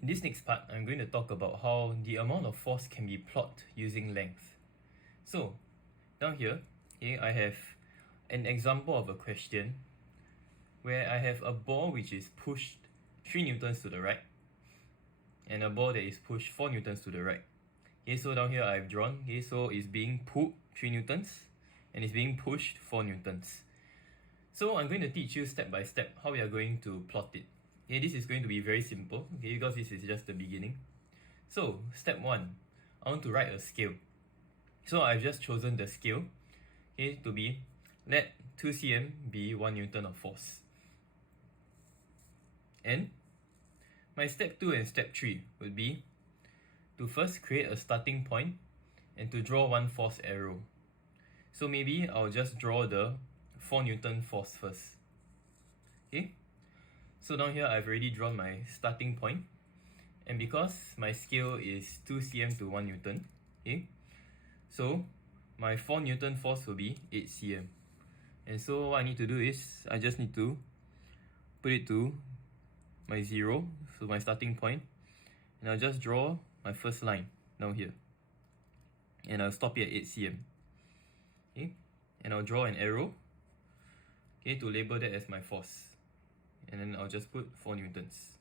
In this next part, I'm going to talk about how the amount of force can be plotted using length. So, down here, okay, I have an example of a question where I have a ball which is pushed 3 newtons to the right and a ball that is pushed 4 newtons to the right. Okay, so down here I've drawn, okay, so it's being pulled 3 newtons and it's being pushed 4 newtons. So I'm going to teach you step by step how we are going to plot it. Okay, this is going to be very simple, okay, because this is just the beginning. So, step 1, I want to write a scale. So I've just chosen the scale, okay, to be, let 2 cm be 1 newton of force. And my step 2 and step 3 would be to first create a starting point and to draw one force arrow. So maybe I'll just draw the 4 newton force first. Okay? So down here I've already drawn my starting point, and because my scale is 2 cm to 1 newton, okay, so my 4 newton force will be 8 cm. And so what I need to do is I just need to put it to my 0, so my starting point, and I'll just draw my first line down here, and I'll stop it at 8 cm. Okay, and I'll draw an arrow, okay, to label that as my force, and then I'll just put 4 newtons.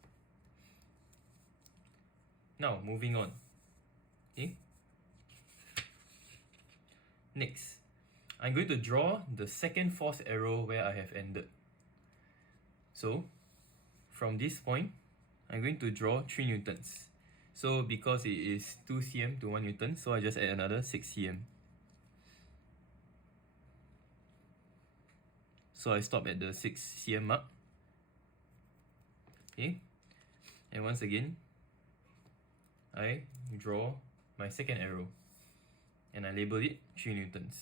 Now moving on. Okay, next I'm going to draw the second force arrow where I have ended. So from this point I'm going to draw 3 newtons. So because it is 2 cm to 1 newton, so I just add another 6 cm. So I stop at the 6 cm mark. Okay, and once again I draw my second arrow and I label it 3 newtons.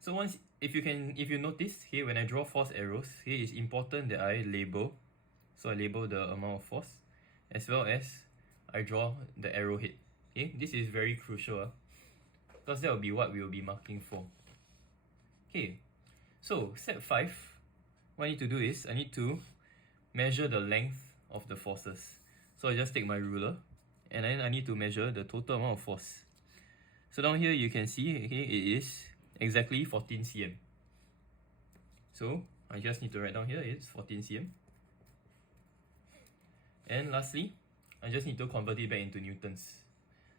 So once, if you notice here, when I draw force arrows, here it's important that I label. So I label the amount of force as well as I draw the arrowhead. Okay, this is very crucial because that will be what we will be marking for. Okay, so step 5, what I need to do is I need to measure the length of the forces. So I just take my ruler and then I need to measure the total amount of force. So down here you can see, okay, it is exactly 14 cm. So I just need to write down here it's 14 cm. And lastly, I just need to convert it back into newtons.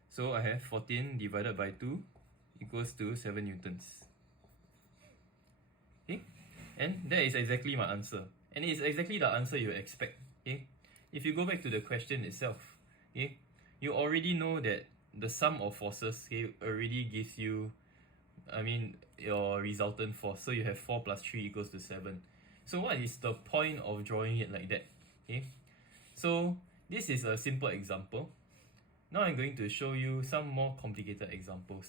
So I have 14 divided by 2 equals to 7 newtons. Okay, and that is exactly my answer. And it is exactly the answer you expect. Okay, if you go back to the question itself, okay, you already know that the sum of forces, okay, already gives you, your resultant force. So you have 4 plus 3 equals to 7. So what is the point of drawing it like that? Okay, so this is a simple example. Now I'm going to show you some more complicated examples.